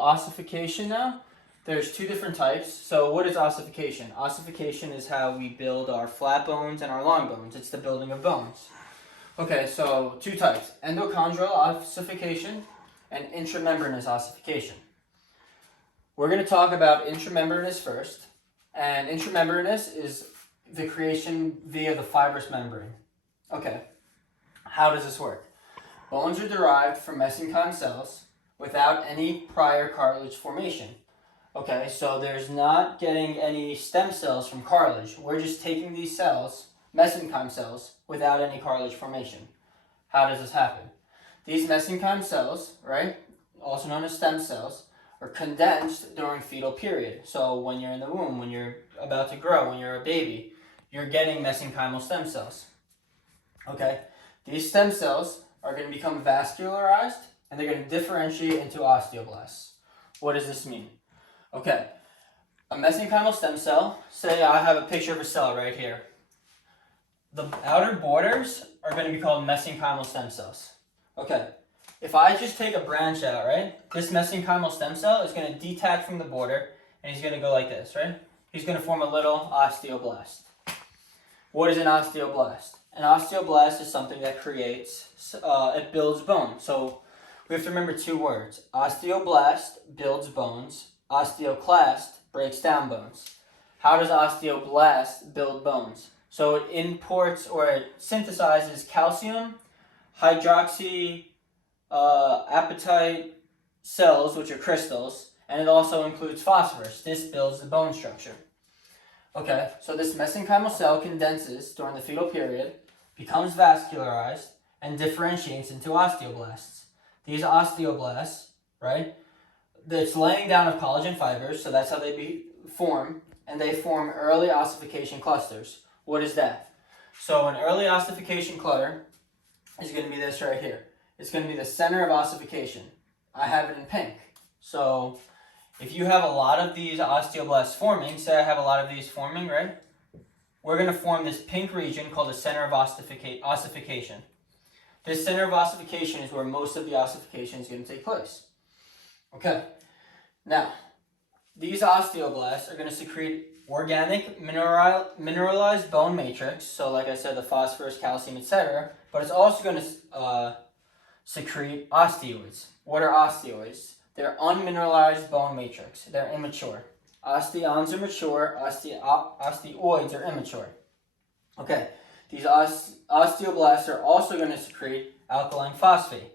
ossification now, there's two different types. So what is ossification? Ossification is how we build our flat bones and our long bones. It's the building of bones. Okay, so two types, endochondral ossification and intramembranous ossification. We're going to talk about intramembranous first, and intramembranous is the creation via the fibrous membrane. Okay, how does this work? Bones are derived from mesenchyme cells without any prior cartilage formation. Okay, so there's not getting any stem cells from cartilage. We're just taking these cells, mesenchyme cells, without any cartilage formation. How does this happen? These mesenchyme cells, right, also known as stem cells, are condensed during fetal period. So when you're in the womb, when you're about to grow, when you're a baby, you're getting mesenchymal stem cells. Okay, these stem cells are going to become vascularized and they're going to differentiate into osteoblasts. What does this mean? Okay, a mesenchymal stem cell, say I have a picture of a cell right here. The outer borders are going to be called mesenchymal stem cells. Okay, if I just take a branch out, right, this mesenchymal stem cell is going to detach from the border and he's going to go like this, right? He's going to form a little osteoblast. What is an osteoblast? An osteoblast is something that creates, it builds bone. So we have to remember two words. Osteoblast builds bones. Osteoclast breaks down bones. How does osteoblast build bones? So it imports or it synthesizes calcium, hydroxy, apatite cells, which are crystals, and it also includes phosphorus. This builds the bone structure. Okay, so this mesenchymal cell condenses during the fetal period, becomes vascularized, and differentiates into osteoblasts. These osteoblasts, right, it's laying down of collagen fibers, so that's how they form, and they form early ossification clusters. What is that? So an early ossification cluster is going to be this right here. It's going to be the center of ossification. I have it in pink. So if you have a lot of these osteoblasts forming, say I have a lot of these forming, right? We're going to form this pink region called the center of ossification. This center of ossification is where most of the ossification is going to take place. Okay, now these osteoblasts are going to secrete organic mineralized bone matrix, so like I said, the phosphorus, calcium, etc., but it's also going to secrete osteoids. What are osteoids? They're unmineralized bone matrix. They're immature. Osteons are mature, osteoids are immature. Okay, these osteoblasts are also going to secrete alkaline phosphate.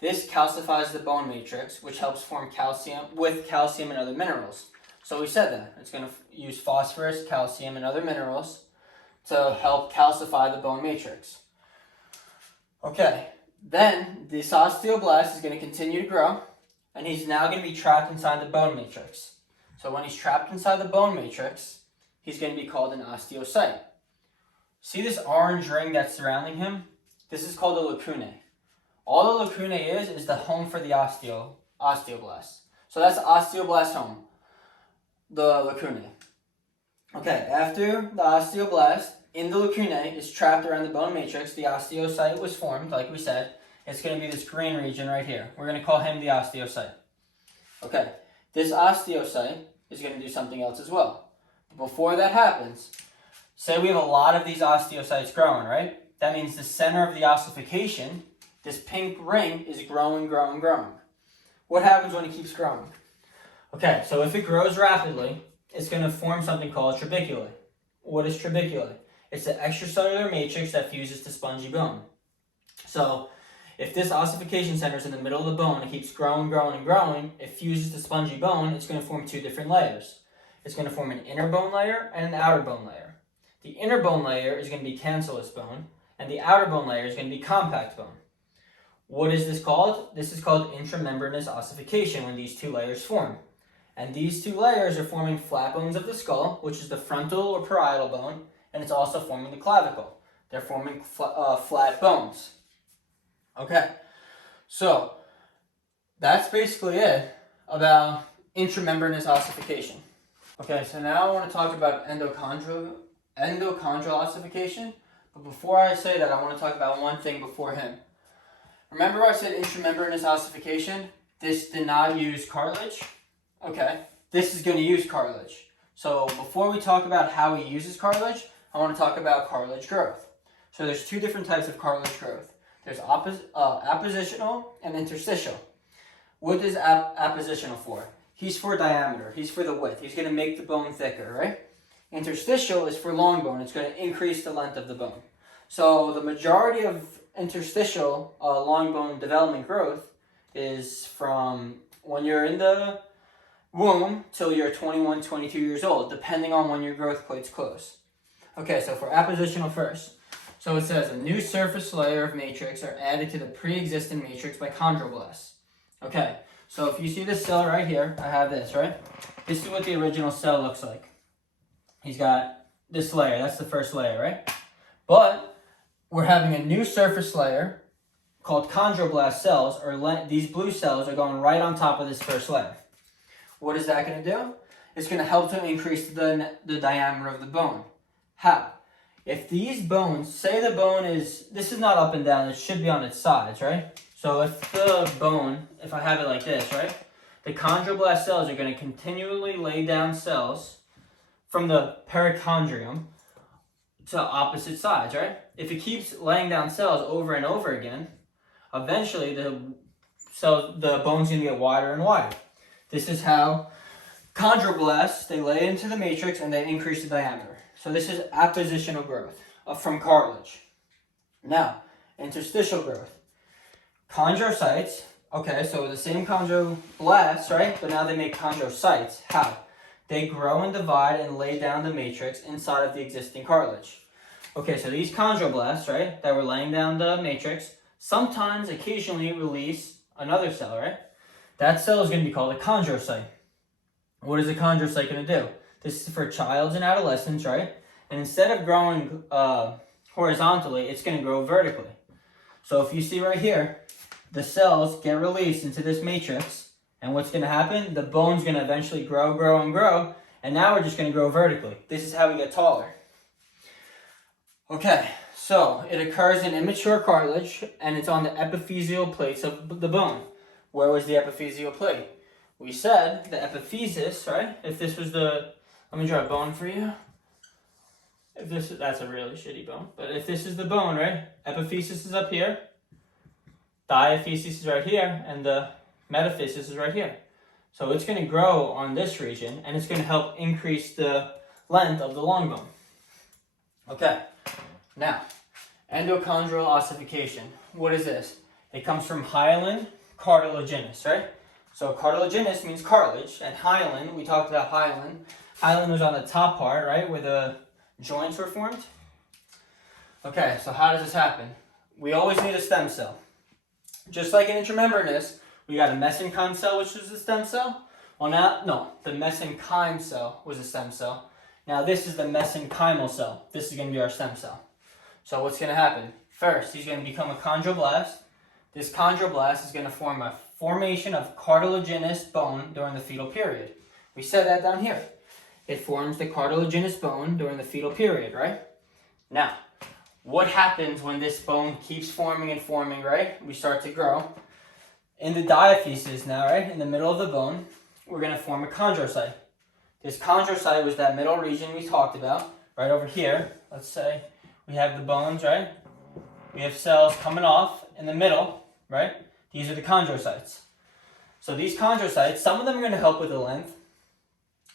This calcifies the bone matrix, which helps form calcium and other minerals. So we said that. It's going to use phosphorus, calcium, and other minerals to help calcify the bone matrix. Okay, then this osteoblast is going to continue to grow, and he's now going to be trapped inside the bone matrix. So when he's trapped inside the bone matrix, he's going to be called an osteocyte. See this orange ring that's surrounding him? This is called a lacunae. All the lacunae is the home for the osteoblast. So that's the osteoblast home, the lacunae. Okay, after the osteoblast in the lacunae is trapped around the bone matrix, the osteocyte was formed, like we said. It's going to be this green region right here. We're going to call him the osteocyte. Okay, this osteocyte is going to do something else as well. But before that happens, say we have a lot of these osteocytes growing, right? That means the center of the ossification, this pink ring, is growing. What happens when it keeps growing? Okay, so if it grows rapidly, it's going to form something called trabeculae. What is trabeculae? It's the extracellular matrix that fuses to spongy bone. So if this ossification center is in the middle of the bone, it keeps growing, it fuses to spongy bone, it's going to form two different layers. It's going to form an inner bone layer and an outer bone layer. The inner bone layer is going to be cancellous bone, and the outer bone layer is going to be compact bone. What is this called? This is called intramembranous ossification when these two layers form. And these two layers are forming flat bones of the skull, which is the frontal or parietal bone, and it's also forming the clavicle. They're forming flat bones. Okay, so that's basically it about intramembranous ossification. Okay, so now I want to talk about endochondral ossification, but before I say that, I want to talk about one thing before him. Remember I said intramembranous ossification? this did not use cartilage. Okay, this is going to use cartilage. So before we talk about how he uses cartilage, I want to talk about cartilage growth. So there's two different types of cartilage growth. There's appositional and interstitial. What is appositional for? He's for diameter. He's for the width. He's going to make the bone thicker, right? Interstitial is for long bone. It's going to increase the length of the bone. So the majority of interstitial long bone development growth is from when you're in the womb till you're 21, 22 years old, depending on when your growth plates close. Okay, so for appositional first. So it says a new surface layer of matrix are added to the pre-existing matrix by chondroblasts. Okay, so if you see this cell right here, I have this, right? This is what the original cell looks like. He's got this layer, that's the first layer, right? But we're having a new surface layer called chondroblast cells, or these blue cells are going right on top of this first layer. What is that going to do? It's going to help to increase the diameter of the bone. How? If these bones, say the bone is, this is not up and down, it should be on its sides, right? So if the bone, if I have it like this, right? The chondroblast cells are going to continually lay down cells from the perichondrium to opposite sides, right? If it keeps laying down cells over and over again, eventually the bone's going to get wider and wider. This is how chondroblasts, they lay into the matrix and they increase the diameter. So this is appositional growth from cartilage. Now, interstitial growth. Chondrocytes, okay, so the same chondroblasts, right? But now they make chondrocytes. How? They grow and divide and lay down the matrix inside of the existing cartilage. Okay, so these chondroblasts, right, that were laying down the matrix, sometimes, occasionally release another cell, right? That cell is going to be called a chondrocyte. What is a chondrocyte going to do? This is for childs and adolescents, right? And instead of growing horizontally, it's going to grow vertically. So if you see right here, the cells get released into this matrix, and what's going to happen? The bone's going to eventually grow, grow, and grow, and now we're just going to grow vertically. This is how we get taller. Okay, so it occurs in immature cartilage, and it's on the epiphyseal plates of the bone. Where was the epiphyseal plate? We said the epiphysis, right? If this was the, let me draw a bone for you. If this, that's a really shitty bone. But if this is the bone, right? Epiphysis is up here. Diaphysis is right here. And the metaphysis is right here. So it's going to grow on this region. And it's going to help increase the length of the long bone. Okay. Now, endochondral ossification. What is this? It comes from hyaline cartilaginous, right? So cartilaginous means cartilage, and hyaline, we talked about hyaline. Hyaline was on the top part, right, where the joints were formed. Okay, so how does this happen? We always need a stem cell. Just like in intramembranous, we got a mesenchyme cell, which was a stem cell. Well, now, no, the mesenchyme cell was a stem cell. Now this is the mesenchymal cell. This is going to be our stem cell. So what's going to happen? First, he's going to become a chondroblast. This chondroblast is going to form a formation of cartilaginous bone during the fetal period. We said that down here. It forms the cartilaginous bone during the fetal period, right? Now, what happens when this bone keeps forming and forming, right? We start to grow. In the diaphysis now, right, in the middle of the bone, we're going to form a chondrocyte. This chondrocyte was that middle region we talked about, right over here. Let's say we have the bones, right? We have cells coming off in the middle, right? These are the chondrocytes. So these chondrocytes, some of them are going to help with the length.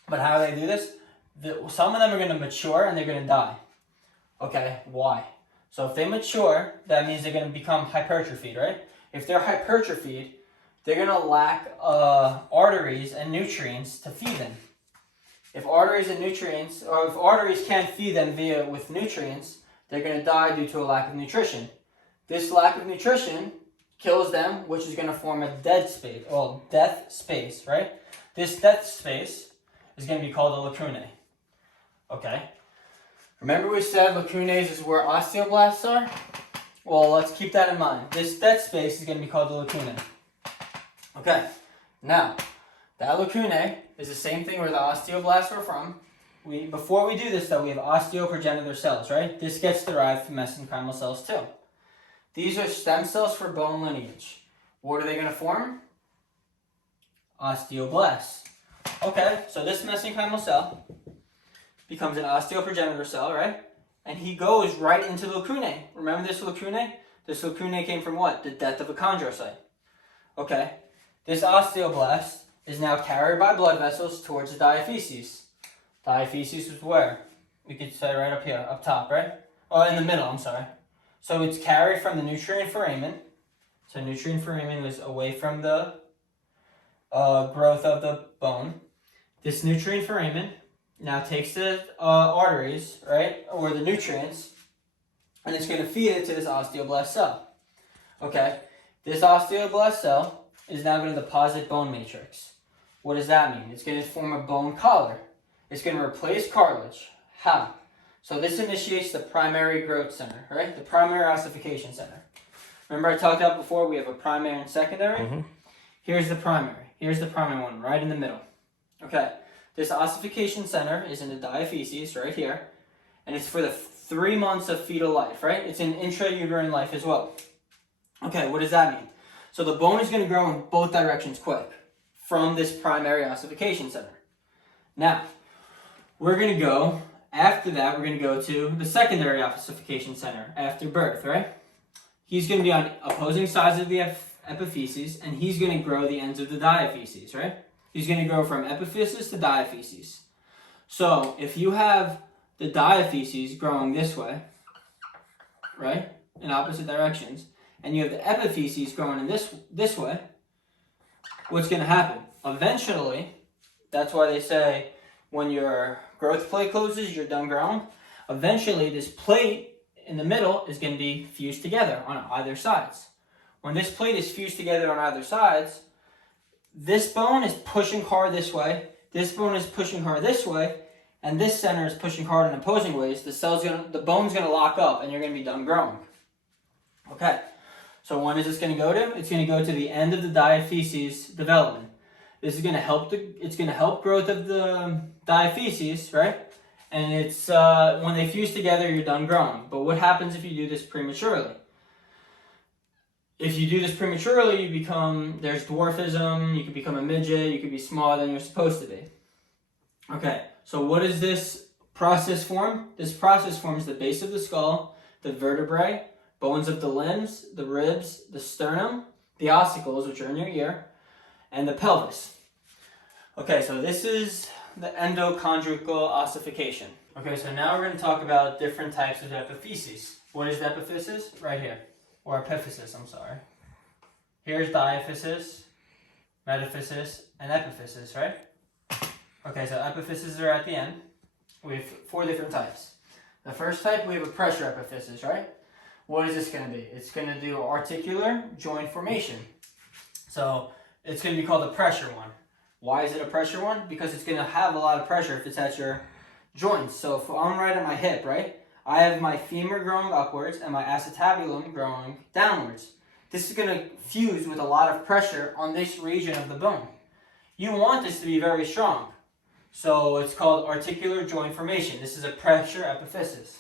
But how do they do this? Some of them are going to mature and they're going to die. Okay, why? So if they mature, that means they're going to become hypertrophied, right? If they're hypertrophied, they're going to lack arteries and nutrients to feed them. If arteries and nutrients, or if arteries can't feed them with nutrients, they're going to die due to a lack of nutrition. This lack of nutrition kills them, which is going to form a death space, right? This death space is going to be called a lacunae. Okay? Remember we said lacunae is where osteoblasts are? Well, let's keep that in mind. This death space is going to be called the lacunae. Okay, now, that lacunae is the same thing where the osteoblasts are from. Before we do this, though, we have osteoprogenitor cells, right? This gets derived from mesenchymal cells, too. These are stem cells for bone lineage. What are they going to form? Osteoblast. Okay, so this mesenchymal cell becomes an osteoprogenitor cell, right? And he goes right into the lacunae. Remember this lacunae? This lacunae came from what? The death of a chondrocyte. Okay, this osteoblast is now carried by blood vessels towards the diaphyses. Diaphyses is where? We could say right up here, up top, right? Oh, in the middle, I'm sorry. So it's carried from the nutrient foramen. So nutrient foramen is away from the growth of the bone. This nutrient foramen now takes the arteries, right, or the nutrients, and it's going to feed it to this osteoblast cell. Okay, this osteoblast cell is now going to deposit bone matrix. What does that mean? It's going to form a bone collar. It's going to replace cartilage. How? So this initiates the primary growth center, right? The primary ossification center. Remember I talked about before we have a primary and secondary? Mm-hmm. Here's the primary. Here's the primary one right in the middle. Okay, this ossification center is in the diaphyses right here, and it's for the 3 months of fetal life, right? It's in intrauterine life as well. Okay, what does that mean? So the bone is going to grow in both directions quick from this primary ossification center. Now, we're going to go, after that, we're going to go to the secondary ossification center after birth, right? He's going to be on opposing sides of the epiphyses, and he's going to grow the ends of the diaphyses, right? He's going to go from epiphysis to diaphyses. So if you have the diaphyses growing this way, right, in opposite directions, and you have the epiphyses growing in this way, what's going to happen? Eventually, that's why they say when your growth plate closes, you're done growing. Eventually, this plate in the middle is going to be fused together on either sides. When this plate is fused together on either sides, this bone is pushing hard this way, this bone is pushing hard this way, and this center is pushing hard in opposing ways. The bone's going to lock up, and you're going to be done growing. Okay, so when is this going to go to? It's going to go to the end of the diaphyses development. This is going to help it's going to help growth of the diaphyses, right? And it's when they fuse together, you're done growing. But what happens if you do this prematurely? If you do this prematurely, there's dwarfism, you could become a midget, you could be smaller than you're supposed to be. Okay, so what does this process form? This process forms the base of the skull, the vertebrae, bones of the limbs, the ribs, the sternum, the ossicles, which are in your ear, and the pelvis. Okay, so this is the endochondral ossification. Okay, so now we're going to talk about different types of epiphyses. What is the epiphysis? Right here. Or epiphysis, I'm sorry. Here's diaphysis, metaphysis, and epiphysis, right? Okay, so epiphyses are at the end. We have 4 different types. The first type, we have a pressure epiphysis, right? What is this going to be? It's going to do articular joint formation. So it's going to be called a pressure one. Why is it a pressure one? Because it's going to have a lot of pressure if it's at your joints. So if I'm right at my hip, right? I have my femur growing upwards and my acetabulum growing downwards. This is going to fuse with a lot of pressure on this region of the bone. You want this to be very strong. So it's called articular joint formation. This is a pressure epiphysis.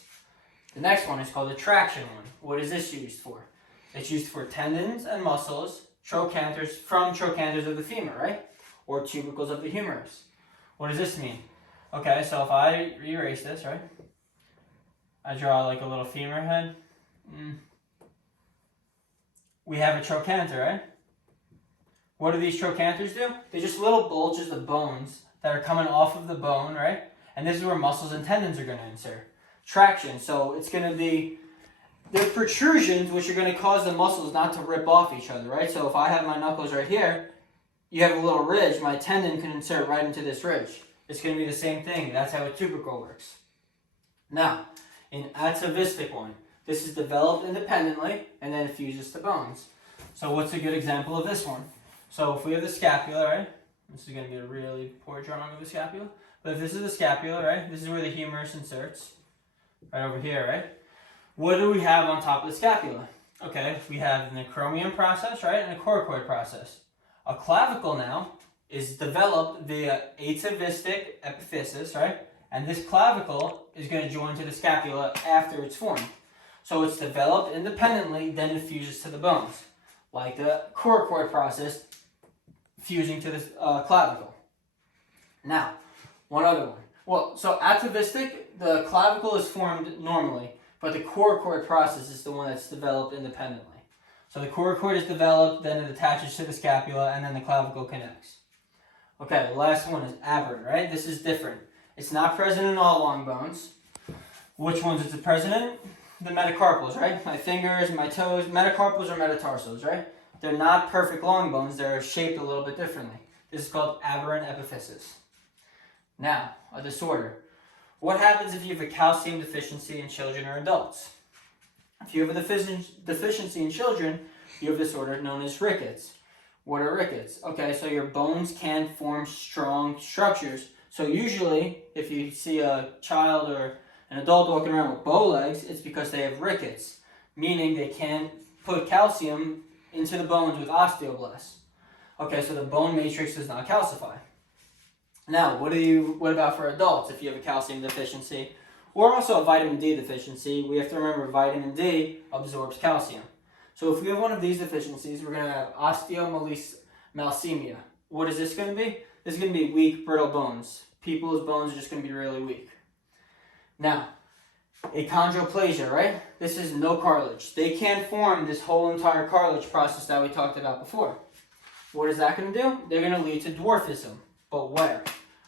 The next one is called a traction one. What is this used for? It's used for tendons and muscles, trochanters of the femur, right? Or tubercles of the humerus. What does this mean? Okay, so if I erase this, right? I draw like a little femur head. We have a trochanter, right? What do these trochanters do? They're just little bulges of bones that are coming off of the bone, right? And this is where muscles and tendons are going to insert. Traction, so it's going to be the protrusions which are going to cause the muscles not to rip off each other, right? So if I have my knuckles right here, you have a little ridge, my tendon can insert right into this ridge. It's going to be the same thing. That's how a tubercle works. Now, in atavistic one, this is developed independently and then it fuses to bones. So what's a good example of this one? So if we have the scapula, right? This is going to be a really poor drawing of the scapula. But if this is the scapula, right? This is where the humerus inserts. Right over here, right? What do we have on top of the scapula? Okay, we have the acromion process, right? And a coracoid process. A clavicle now is developed via atavistic epiphysis, right? And this clavicle is going to join to the scapula after it's formed. So it's developed independently, then it fuses to the bones. Like the coracoid process, fusing to the clavicle. Now, one other one. Well, so atavistic, the clavicle is formed normally, but the coracoid process is the one that's developed independently. So the coracoid is developed, then it attaches to the scapula, and then the clavicle connects. Okay, the last one is aberrant, right? This is different. It's not present in all long bones. Which ones is it present in? The metacarpals, right? My fingers, my toes, metacarpals or metatarsals, right? They're not perfect long bones. They're shaped a little bit differently. This is called aberrant epiphysis. Now, a disorder. What happens if you have a calcium deficiency in children or adults? If you have a deficiency in children, you have a disorder known as rickets. What are rickets? Okay, so your bones can't form strong structures. So usually, if you see a child or an adult walking around with bow legs, it's because they have rickets, meaning they can't put calcium into the bones with osteoblasts. Okay, so the bone matrix does not calcify. Now, what about for adults if you have a calcium deficiency or also a vitamin D deficiency? We have to remember vitamin D absorbs calcium. So if we have one of these deficiencies, we're going to have osteomalasemia. What is this going to be? This is going to be weak, brittle bones. People's bones are just going to be really weak. Now, achondroplasia, right? This is no cartilage. They can't form this whole entire cartilage process that we talked about before. What is that going to do? They're going to lead to dwarfism. But where?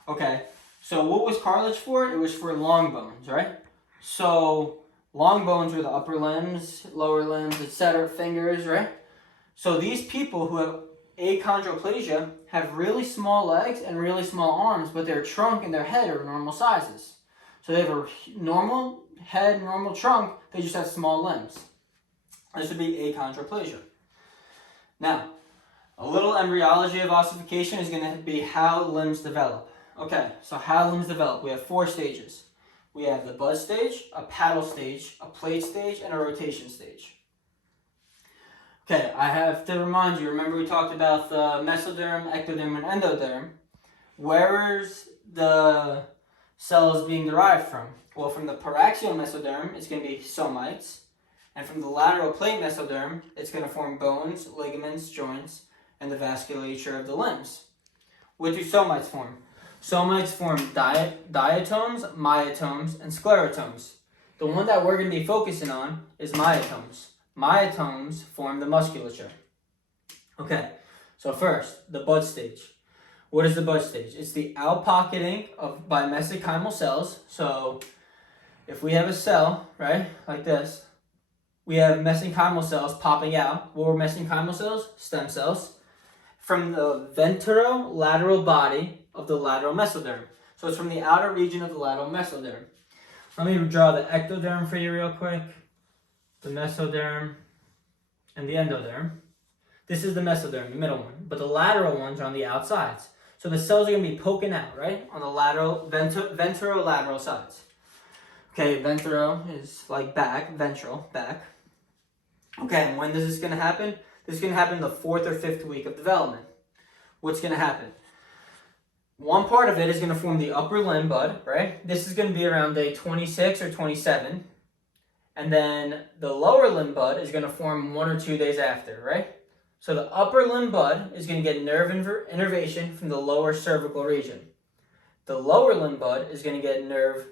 Okay, so what was cartilage for? It was for long bones, right? So long bones were the upper limbs, lower limbs, etc., fingers, right? So these people who have achondroplasia have really small legs and really small arms, but their trunk and their head are normal sizes. So they have a normal head, normal trunk, they just have small limbs. This would be achondroplasia. Now, a little embryology of ossification is going to be how limbs develop. Okay, so how limbs develop. We have 4 stages. We have the bud stage, a paddle stage, a plate stage, and a rotation stage. Okay, I have to remind you, remember we talked about the mesoderm, ectoderm, and endoderm. Where is the cells being derived from? Well, from the paraxial mesoderm, it's going to be somites. And from the lateral plate mesoderm, it's going to form bones, ligaments, joints, and the vasculature of the limbs. What do somites form? Somites form diatoms, myotomes, and sclerotomes. The one that we're going to be focusing on is myotomes. Myotomes form the musculature. Okay, so first, the bud stage. What is the bud stage? It's the outpocketing by mesenchymal cells. So if we have a cell, right, like this, we have mesenchymal cells popping out. What were mesenchymal cells? Stem cells. From the ventrolateral body of the lateral mesoderm. So it's from the outer region of the lateral mesoderm. Let me draw the ectoderm for you real quick. The mesoderm and the endoderm. This is the mesoderm, the middle one. But the lateral ones are on the outsides. So the cells are going to be poking out, right? On the lateral, ventrolateral sides. Okay, ventro is like back, ventral, back. Okay, and when is this going to happen? This is going to happen in the 4th or 5th week of development. What's going to happen? One part of it is going to form the upper limb bud, right? This is going to be around day 26 or 27. And then the lower limb bud is going to form 1 or 2 days after, right? So the upper limb bud is going to get nerve innervation from the lower cervical region. The lower limb bud is going to get nerve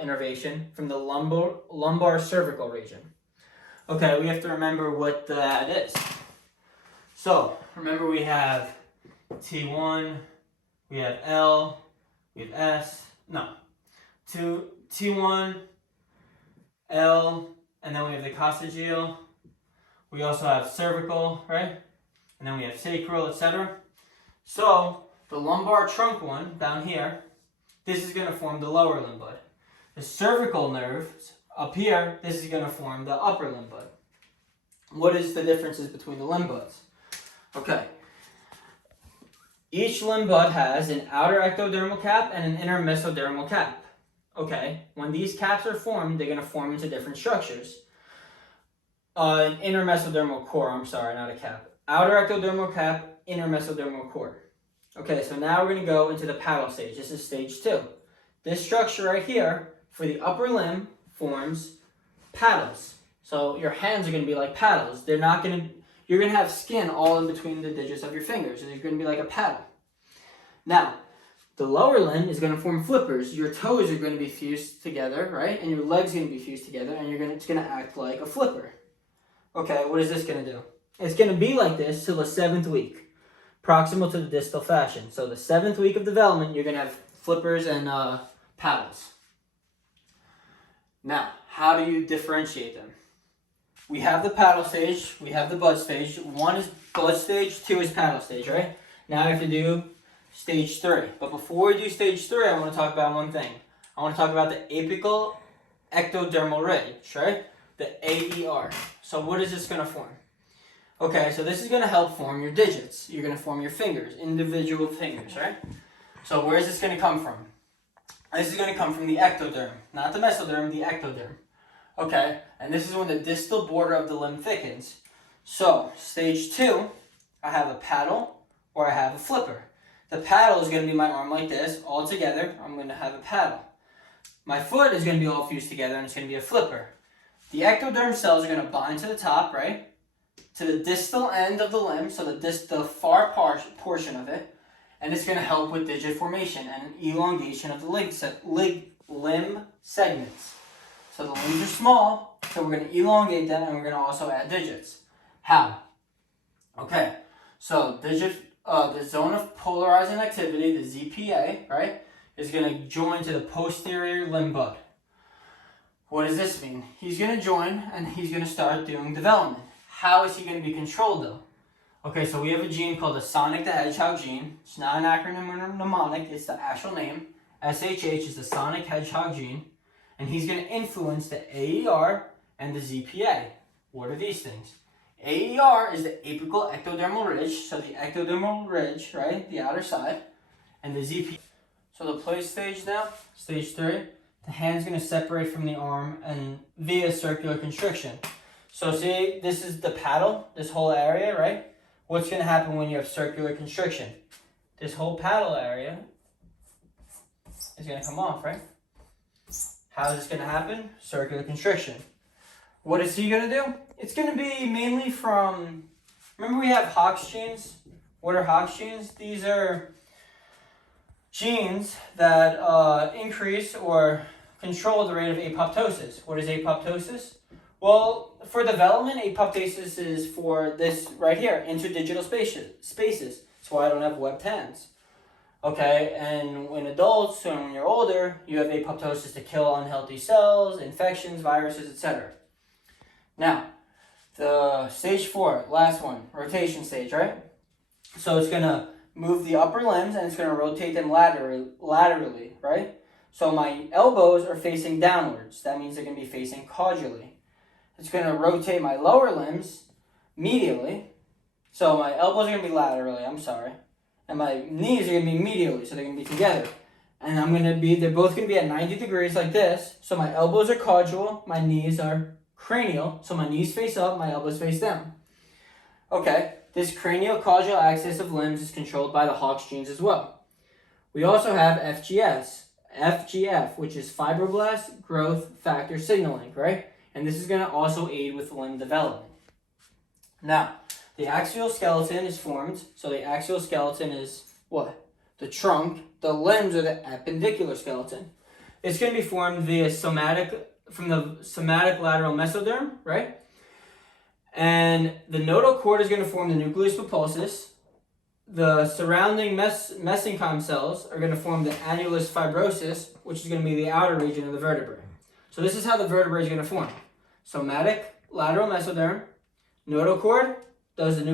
innervation from the lumbar cervical region. Okay, we have to remember what that is. So, remember we have T1, we have L, we have S, no, T1, L, and then we have the coccygeal. We also have cervical, right? And then we have sacral, etc. So, the lumbar trunk one down here, this is going to form the lower limb bud. The cervical nerves up here, this is going to form the upper limb bud. What is the differences between the limb buds? Okay. Each limb bud has an outer ectodermal cap and an inner mesodermal cap. Okay. When these caps are formed, they're going to form into different structures. An inner mesodermal core, I'm sorry, not a cap. Outer ectodermal cap, inner mesodermal core. Okay, so now we're going to go into the paddle stage. This is stage 2. This structure right here, for the upper limb, forms paddles. So your hands are going to be like paddles. They're not going to, you're going to have skin all in between the digits of your fingers. So you're going to be like a paddle. Now, the lower limb is going to form flippers. Your toes are going to be fused together, right? And your legs are going to be fused together, and it's going to act like a flipper. Okay, what is this going to do? It's going to be like this till the 7th week, proximal to the distal fascian. So the 7th week of development, you're going to have flippers and paddles. Now, how do you differentiate them? We have the paddle stage, we have the bud stage. 1 is bud stage, 2 is paddle stage, right? Now I have to do stage 3. But before we do stage 3, I want to talk about one thing. I want to talk about the apical ectodermal ridge, right? The AER. So what is this going to form? Okay, so this is going to help form your digits. You're going to form your fingers, individual fingers, right? So where is this going to come from? This is going to come from the ectoderm, not the mesoderm, the ectoderm. Okay, and this is when the distal border of the limb thickens. So, stage 2, I have a paddle or I have a flipper. The paddle is going to be my arm like this, all together. I'm going to have a paddle. My foot is going to be all fused together and it's going to be a flipper. The ectoderm cells are going to bind to the top, right? To the distal end of the limb, so the far portion of it. And it's going to help with digit formation and elongation of the limb segments. So the limbs are small, so we're going to elongate them and we're going to also add digits. How? Okay, so the zone of polarizing activity, the ZPA, right, is going to join to the posterior limb bud. What does this mean? He's going to join and he's going to start doing development. How is he going to be controlled though? Okay, so we have a gene called the Sonic the Hedgehog gene. It's not an acronym or mnemonic, it's the actual name. SHH is the Sonic Hedgehog gene. And he's going to influence the AER and the ZPA. What are these things? AER is the apical ectodermal ridge, so the ectodermal ridge, right, the outer side, and the ZPA. So the play stage now, stage 3, the hand's going to separate from the arm and via circular constriction. So see, this is the paddle, this whole area, right? What's going to happen when you have circular constriction? This whole paddle area is going to come off, right? How is this going to happen? Circular constriction. What is he going to do? It's going to be mainly from, remember we have Hox genes? What are Hox genes? These are genes that increase or control the rate of apoptosis. What is apoptosis? Well, for development, apoptosis is for this right here, interdigital spaces. That's why I don't have webbed hands. Okay, and when adults and when you're older, you have apoptosis to kill unhealthy cells, infections, viruses, etc. Now, the stage 4, last one, rotation stage, right? So it's going to move the upper limbs and it's going to rotate them laterally, right? So my elbows are facing downwards. That means they're going to be facing caudally. It's going to rotate my lower limbs medially. So my elbows are going to be laterally, and my knees are going to be medially, so they're going to be together. And they're both going to be at 90 degrees like this. So my elbows are caudal, my knees are cranial. So my knees face up, my elbows face down. Okay, this cranial caudal axis of limbs is controlled by the Hox genes as well. We also have FGF, which is fibroblast growth factor signaling, right? And this is going to also aid with limb development. Now, the axial skeleton is formed. So the axial skeleton is what? The trunk. The limbs are the appendicular skeleton. It's going to be formed via from the somatic lateral mesoderm, right? And the nodal cord is going to form the nucleus pulposus. The surrounding mesenchyme cells are going to form the annulus fibrosus, which is going to be the outer region of the vertebrae. So this is how the vertebrae is going to form. Somatic lateral mesoderm, nodal cord does the